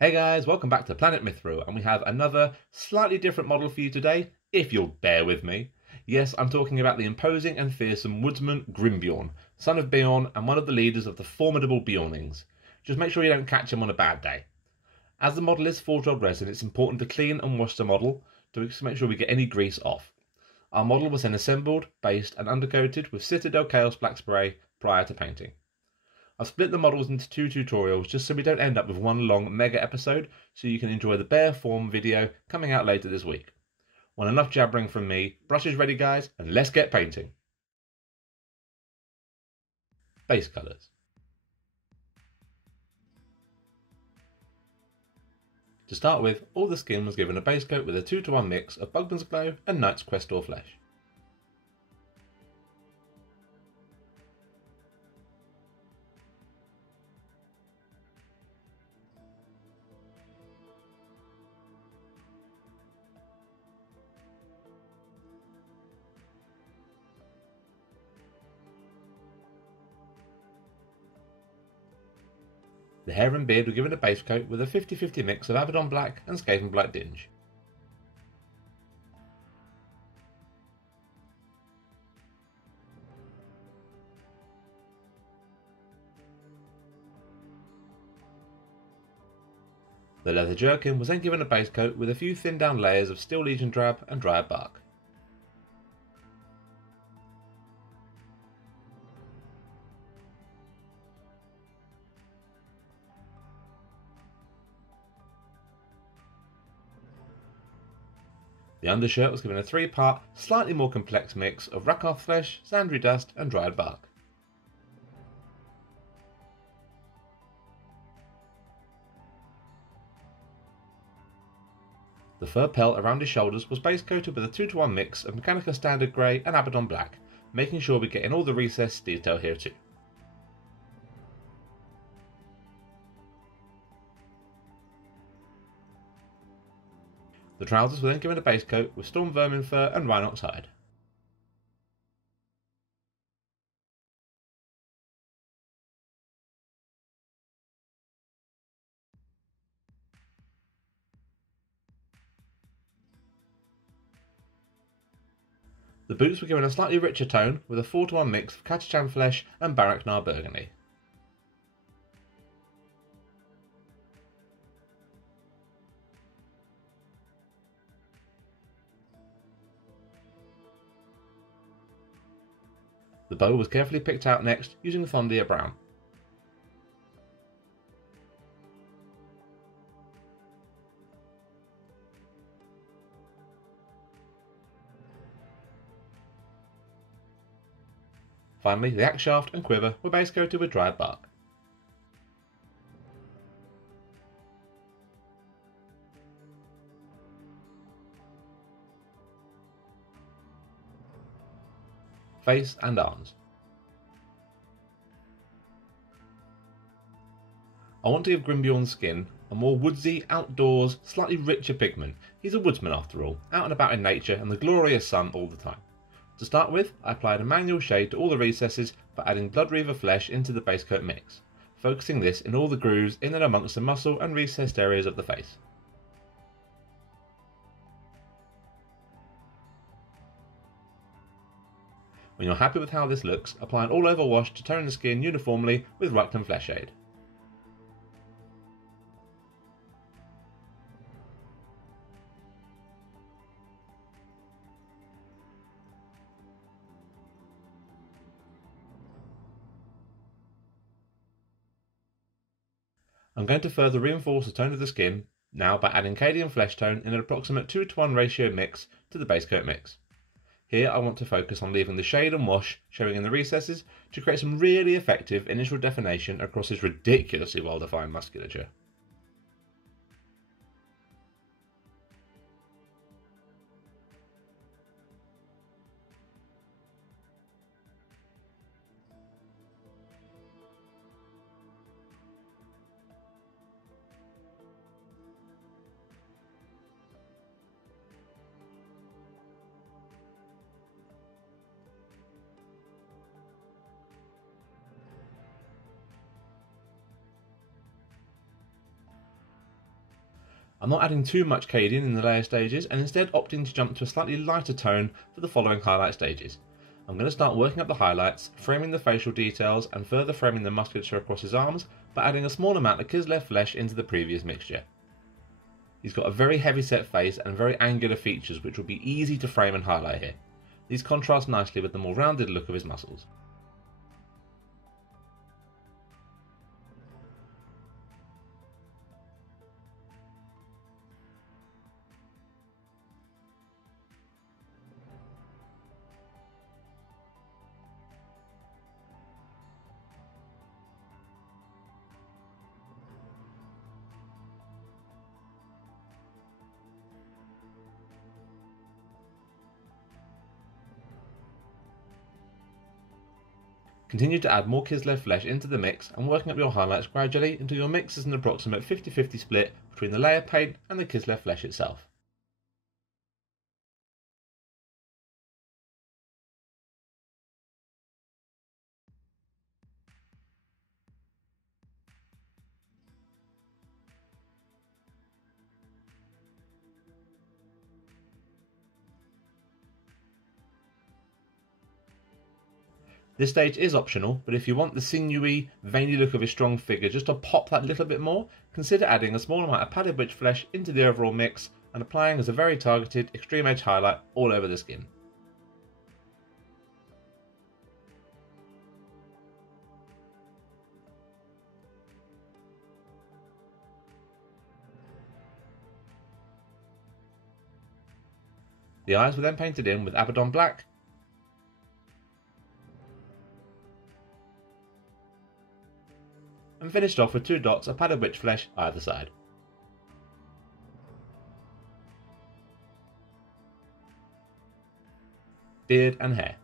Hey guys, welcome back to Planet Mithril, and we have another slightly different model for you today, if you'll bear with me. Yes, I'm talking about the imposing and fearsome woodsman Grimbeorn, son of Beorn and one of the leaders of the formidable Beornings. Just make sure you don't catch him on a bad day. As the model is Forgeworld resin, it's important to clean and wash the model to make sure we get any grease off. Our model was then assembled, based and undercoated with Citadel Chaos Black Spray prior to painting. I've split the models into two tutorials just so we don't end up with one long mega episode, so you can enjoy the bare form video coming out later this week. Well, enough jabbering from me, brushes ready guys, and let's get painting. Base colours. To start with, all the skin was given a base coat with a 2-to-1 mix of Bugman's Glow and Knight's Quest or Flesh. The hair and beard were given a base coat with a 50-50 mix of Abaddon Black and Skaven Black Dinge. The leather jerkin was then given a base coat with a few thin down layers of Steel Legion Drab and Dryad Bark. The undershirt was given a 3-part, slightly more complex mix of Rakarth Flesh, Sandry Dust and Dryad Bark. The fur pelt around his shoulders was base coated with a 2-to-1 mix of Mechanica Standard Grey and Abaddon Black, making sure we get in all the recessed detail here too. The trousers were then given a base coat with Storm Vermin fur and Rhinox hide. The boots were given a slightly richer tone with a 4-to-1 mix of Catachan Flesh and Baraknar Burgundy. The bow was carefully picked out next using Thondia Brown. Finally, the axe shaft and quiver were base coated with Dryad Bark. Face and arms. I want to give Grimbeorn's skin a more woodsy, outdoors, slightly richer pigment. He's a woodsman after all, out and about in nature and the glorious sun all the time. To start with, I applied a manual shade to all the recesses by adding Blood Reaver Flesh into the base coat mix, focusing this in all the grooves in and amongst the muscle and recessed areas of the face. When you're happy with how this looks, apply an all-over wash to tone the skin uniformly with Reikland Flesh Shade. I'm going to further reinforce the tone of the skin now by adding Cadian Flesh Tone in an approximate 2-to-1 ratio mix to the base coat mix. Here I want to focus on leaving the shade and wash showing in the recesses to create some really effective initial definition across his ridiculously well-defined musculature. I'm not adding too much cading in the layer stages and instead opting to jump to a slightly lighter tone for the following highlight stages. I'm going to start working up the highlights, framing the facial details and further framing the musculature across his arms by adding a small amount of Kislev flesh into the previous mixture. He's got a very heavy set face and very angular features which will be easy to frame and highlight here. These contrast nicely with the more rounded look of his muscles. Continue to add more Kislev flesh into the mix and working up your highlights gradually until your mix is an approximate 50-50 split between the layer paint and the Kislev flesh itself. This stage is optional, but if you want the sinewy, veiny look of his strong figure just to pop that little bit more, consider adding a small amount of padded witch flesh into the overall mix and applying as a very targeted extreme edge highlight all over the skin. The eyes were then painted in with Abaddon Black, and finished off with 2 dots of padded witch flesh either side. Beard and hair.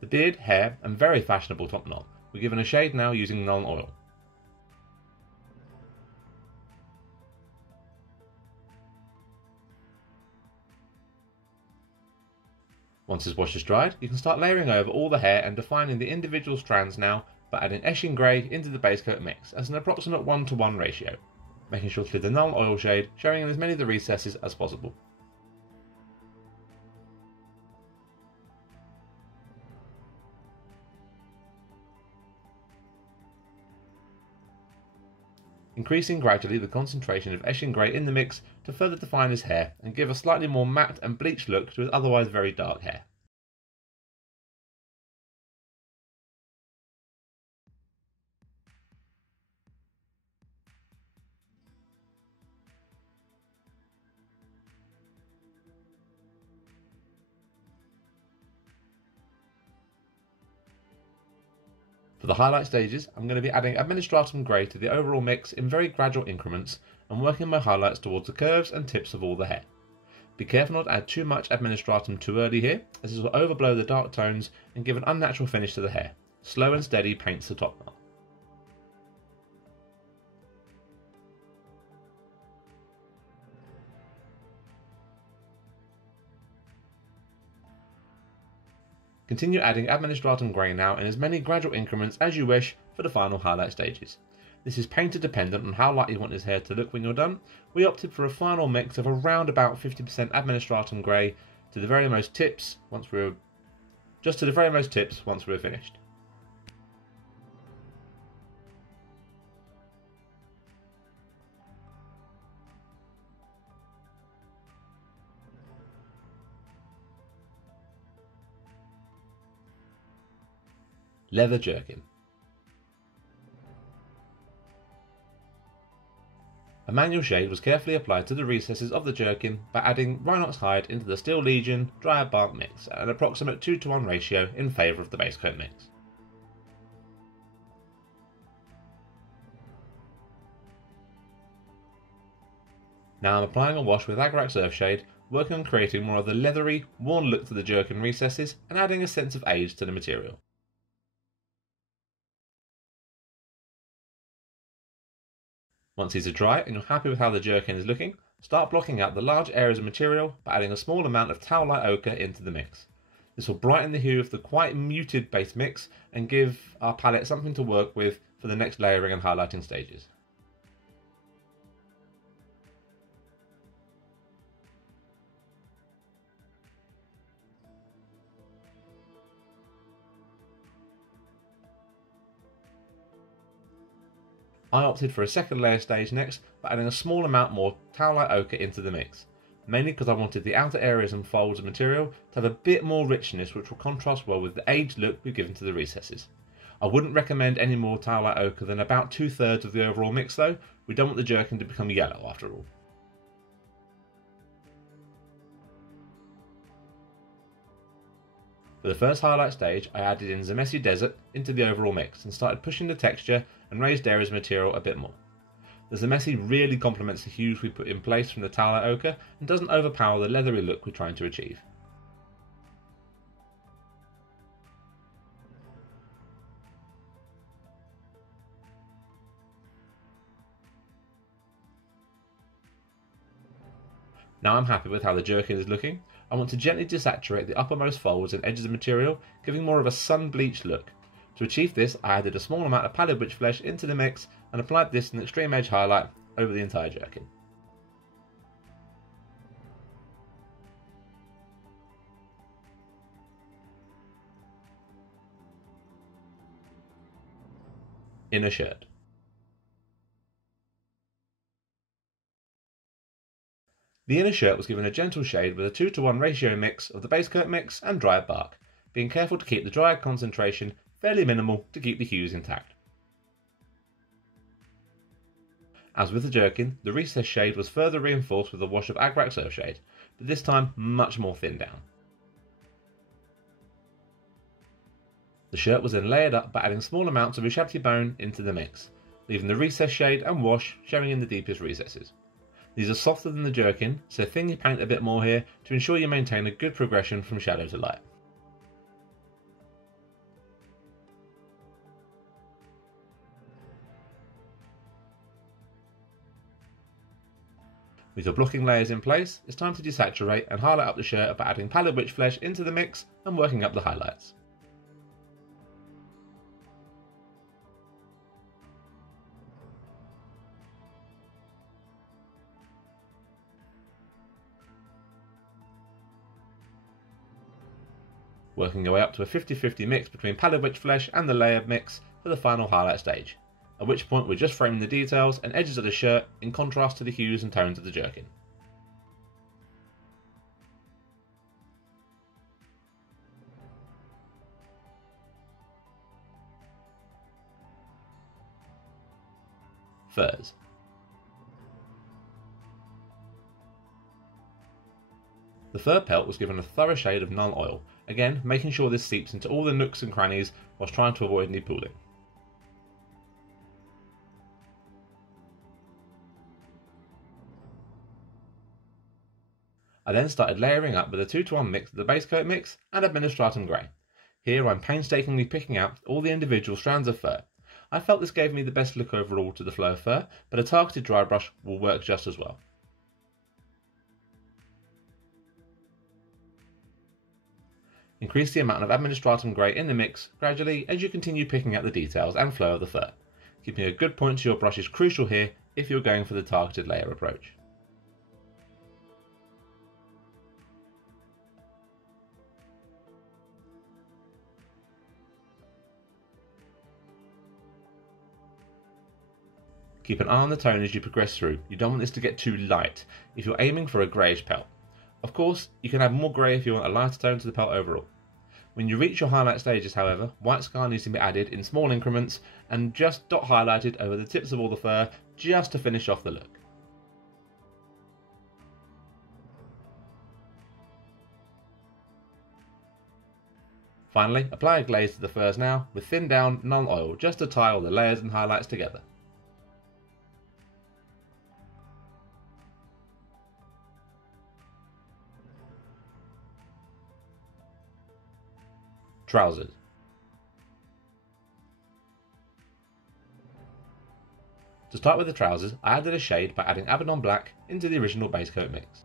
The beard, hair and very fashionable top knot were given a shade now using Nuln Oil. Once his wash is dried, you can start layering over all the hair and defining the individual strands now by adding Eshin Grey into the base coat mix as an approximate 1:1 ratio, making sure to leave the Nuln Oil shade showing in as many of the recesses as possible. Increasing gradually the concentration of Eshin Grey in the mix to further define his hair and give a slightly more matte and bleached look to his otherwise very dark hair. For the highlight stages, I'm going to be adding Administratum Grey to the overall mix in very gradual increments and working my highlights towards the curves and tips of all the hair. Be careful not to add too much Administratum too early here, as this will overblow the dark tones and give an unnatural finish to the hair. Slow and steady paints the top knot. Continue adding Administratum Grey now in as many gradual increments as you wish for the final highlight stages. This is painter dependent on how light you want his hair to look when you're done. We opted for a final mix of around about 50% Administratum Grey to the very most tips once we were finished. Leather Jerkin. A manual shade was carefully applied to the recesses of the jerkin by adding Rhinox hide into the Steel Legion Dryad Bark mix at an approximate 2:1 ratio in favour of the base coat mix. Now I'm applying a wash with Agrax Earthshade, working on creating more of the leathery, worn look to the jerkin recesses and adding a sense of age to the material. Once these are dry and you're happy with how the jerkin is looking, start blocking out the large areas of material by adding a small amount of towel-light ochre into the mix. This will brighten the hue of the quite muted base mix and give our palette something to work with for the next layering and highlighting stages. I opted for a second layer stage next by adding a small amount more towelite ochre into the mix, mainly because I wanted the outer areas and folds of material to have a bit more richness, which will contrast well with the aged look we've given to the recesses. I wouldn't recommend any more towelite ochre than about 2/3 of the overall mix though. We don't want the jerkin to become yellow after all. For the first highlight stage, I added in the messy desert into the overall mix and started pushing the texture and raised areas of material a bit more. The Zamesi really complements the hues we put in place from the towelite ochre and doesn't overpower the leathery look we're trying to achieve. Now I'm happy with how the jerkin is looking. I want to gently desaturate the uppermost folds and edges of material, giving more of a sun-bleached look. To achieve this, I added a small amount of pallid witch flesh into the mix and applied this in an extreme edge highlight over the entire jerkin. Inner shirt. The inner shirt was given a gentle shade with a 2:1 ratio mix of the base coat mix and dried bark, being careful to keep the dried concentration fairly minimal to keep the hues intact. As with the jerkin, the recessed shade was further reinforced with a wash of Agrax Earthshade, but this time much more thinned down. The shirt was then layered up by adding small amounts of Ushabti bone into the mix, leaving the recessed shade and wash showing in the deepest recesses. These are softer than the jerkin, so thin your paint a bit more here to ensure you maintain a good progression from shadow to light. With your blocking layers in place, it's time to desaturate and highlight up the shirt by adding pallid witch flesh into the mix and working up the highlights. Working your way up to a 50-50 mix between pallid witch flesh and the layered mix for the final highlight stage, at which point we're just framing the details and edges of the shirt in contrast to the hues and tones of the jerkin. Furs. The fur pelt was given a thorough shade of null oil, again making sure this seeps into all the nooks and crannies whilst trying to avoid any pooling. I then started layering up with a 2:1 mix of the base coat mix and Administratum Grey. Here I'm painstakingly picking out all the individual strands of fur. I felt this gave me the best look overall to the flow of fur, but a targeted dry brush will work just as well. Increase the amount of Administratum Grey in the mix gradually as you continue picking out the details and flow of the fur. Keeping a good point to your brush is crucial here if you're going for the targeted layer approach. Keep an eye on the tone as you progress through. You don't want this to get too light if you're aiming for a greyish pelt. Of course, you can add more grey if you want a lighter tone to the pelt overall. When you reach your highlight stages, however, white scar needs to be added in small increments and just dot highlighted over the tips of all the fur just to finish off the look. Finally, apply a glaze to the furs now with thinned down null oil just to tie all the layers and highlights together. Trousers. To start with the trousers, I added a shade by adding Abaddon Black into the original base coat mix.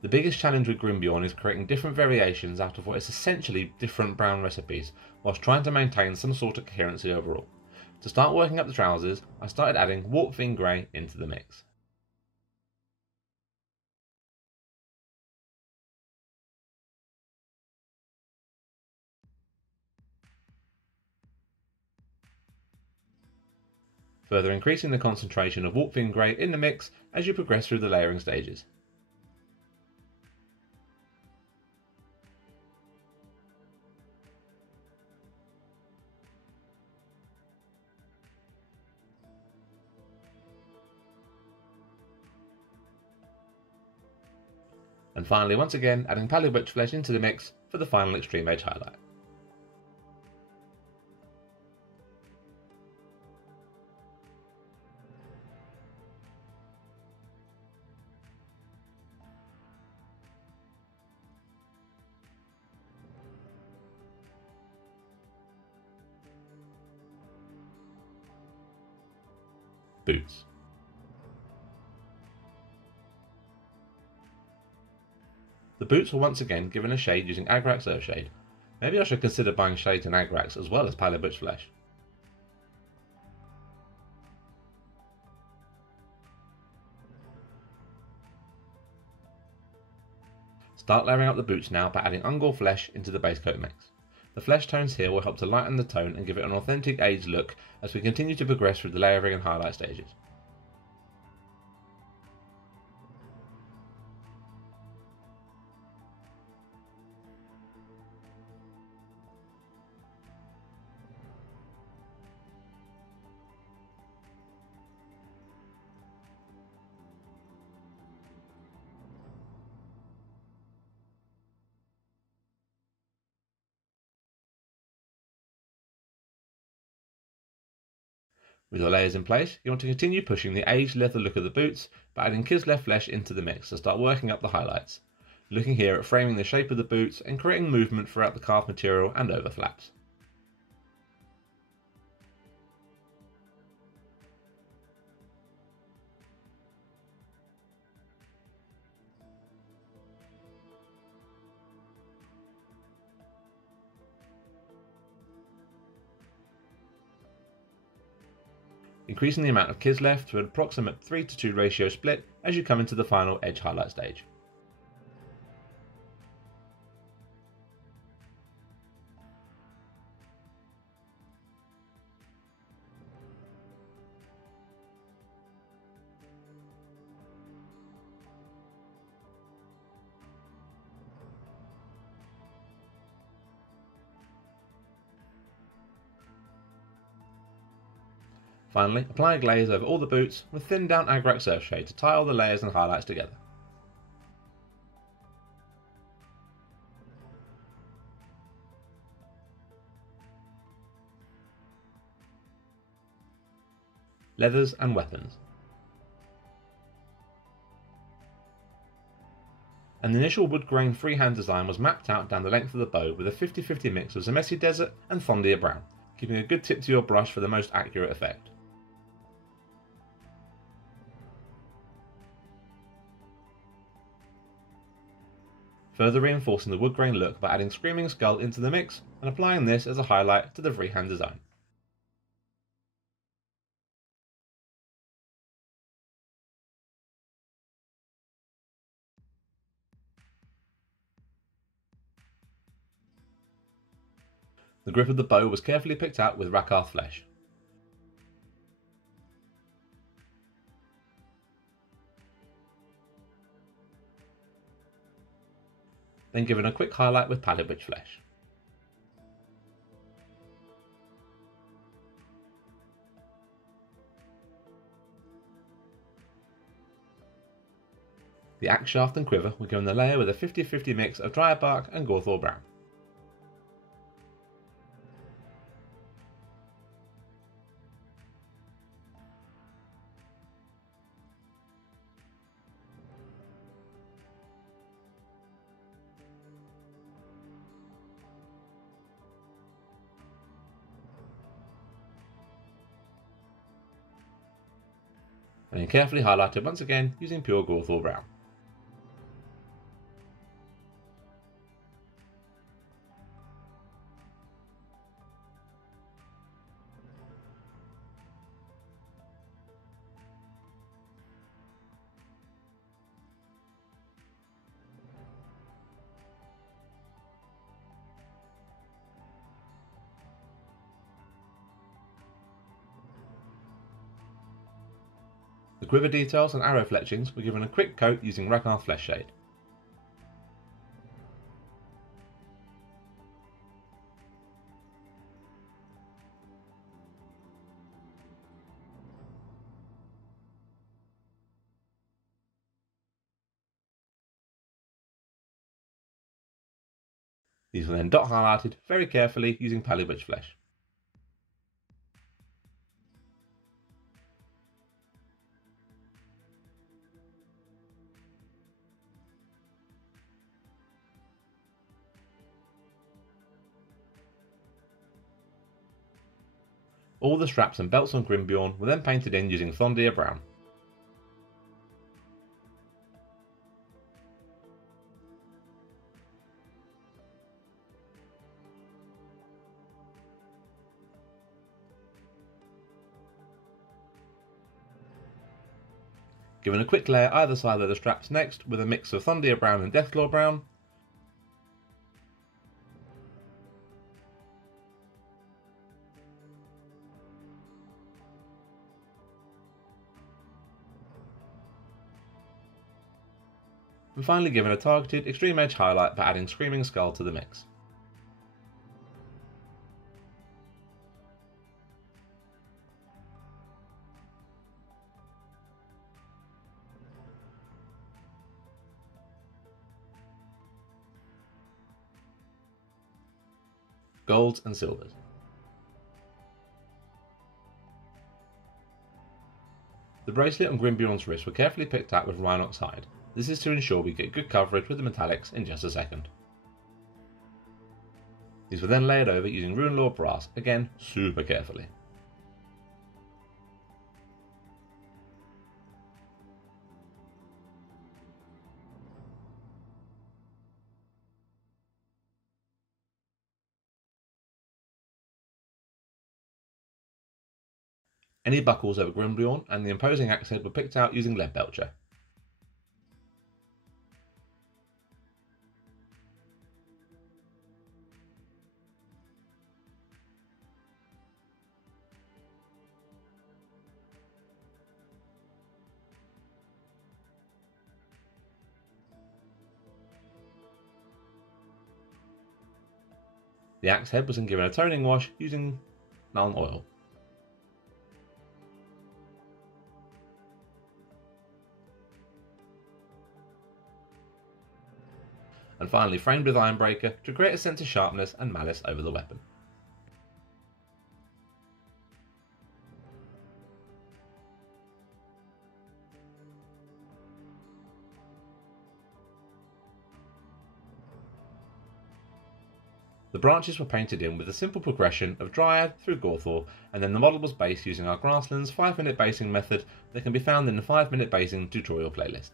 The biggest challenge with Grimbeorn is creating different variations out of what is essentially different brown recipes, whilst trying to maintain some sort of coherency overall. To start working up the trousers, I started adding warp fin grey into the mix. Further increasing the concentration of warp fin grey in the mix as you progress through the layering stages. And finally, once again, adding pallid witch flesh into the mix for the final extreme edge highlight. Boots. The boots were once again given a shade using Agrax Earthshade. Maybe I should consider buying shades in Agrax as well as pallid witch flesh. Start layering up the boots now by adding Ungor flesh into the base coat mix. The flesh tones here will help to lighten the tone and give it an authentic aged look as we continue to progress through the layering and highlight stages. With the layers in place, you want to continue pushing the aged leather look of the boots by adding Kislev flesh into the mix to start working up the highlights, looking here at framing the shape of the boots and creating movement throughout the calf material and over flaps. Increasing the amount of Kislev to an approximate 3:2 ratio split as you come into the final edge highlight stage. Finally, apply a glaze over all the boots with thinned down Agrax Earthshade to tie all the layers and highlights together. Leathers and weapons. An initial wood grain freehand design was mapped out down the length of the bow with a 50-50 mix of Zamesi Desert and Thondia Brown, giving a good tip to your brush for the most accurate effect. Further reinforcing the wood grain look by adding Screaming Skull into the mix and applying this as a highlight to the freehand design. The grip of the bow was carefully picked out with Rakarth flesh. Then given a quick highlight with pallid witch flesh. The axe shaft and quiver were given the layer with a 50-50 mix of Dryad Bark and Gorthor Brown. And then carefully highlighted once again using pure Gorthor Brown. The quiver details and arrow fletchings were given a quick coat using Ragnar Flesh Shade. These were then dot highlighted very carefully using Palywitch Flesh. All the straps and belts on Grimbeorn were then painted in using Thondir Brown. Given a quick layer either side of the straps next with a mix of Thondir Brown and Deathclaw Brown. And finally given a targeted extreme edge highlight by adding Screaming Skull to the mix. Golds and silvers. The bracelet on Grimbeorn's wrist were carefully picked out with Rhinox hide. This is to ensure we get good coverage with the metallics in just a second. These were then layered over using Runelord brass, again super carefully. Any buckles over Grimbeorn and the imposing axe head were picked out using Lead Belcher. The axe head was then given a toning wash using Nuln Oil. And finally framed with Ironbreaker to create a sense of sharpness and malice over the weapon. The branches were painted in with a simple progression of Dryad through Gorthor, and then the model was based using our Grasslands 5-minute basing method that can be found in the 5-minute basing tutorial playlist.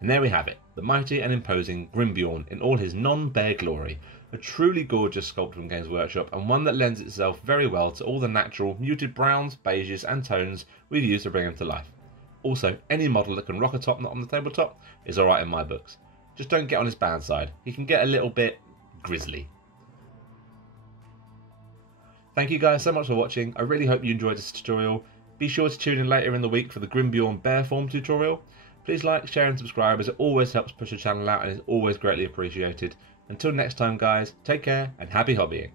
And there we have it, the mighty and imposing Grimbeorn in all his non-bear glory, a truly gorgeous sculpt from Games Workshop and one that lends itself very well to all the natural muted browns, beiges and tones we've used to bring him to life. Also, any model that can rock a top knot on the tabletop is alright in my books. Just don't get on his bad side, he can get a little bit grisly. Thank you guys so much for watching, I really hope you enjoyed this tutorial. Be sure to tune in later in the week for the Grimbeorn bear form tutorial. Please like, share and subscribe as it always helps push the channel out and is always greatly appreciated. Until next time guys, take care and happy hobbying.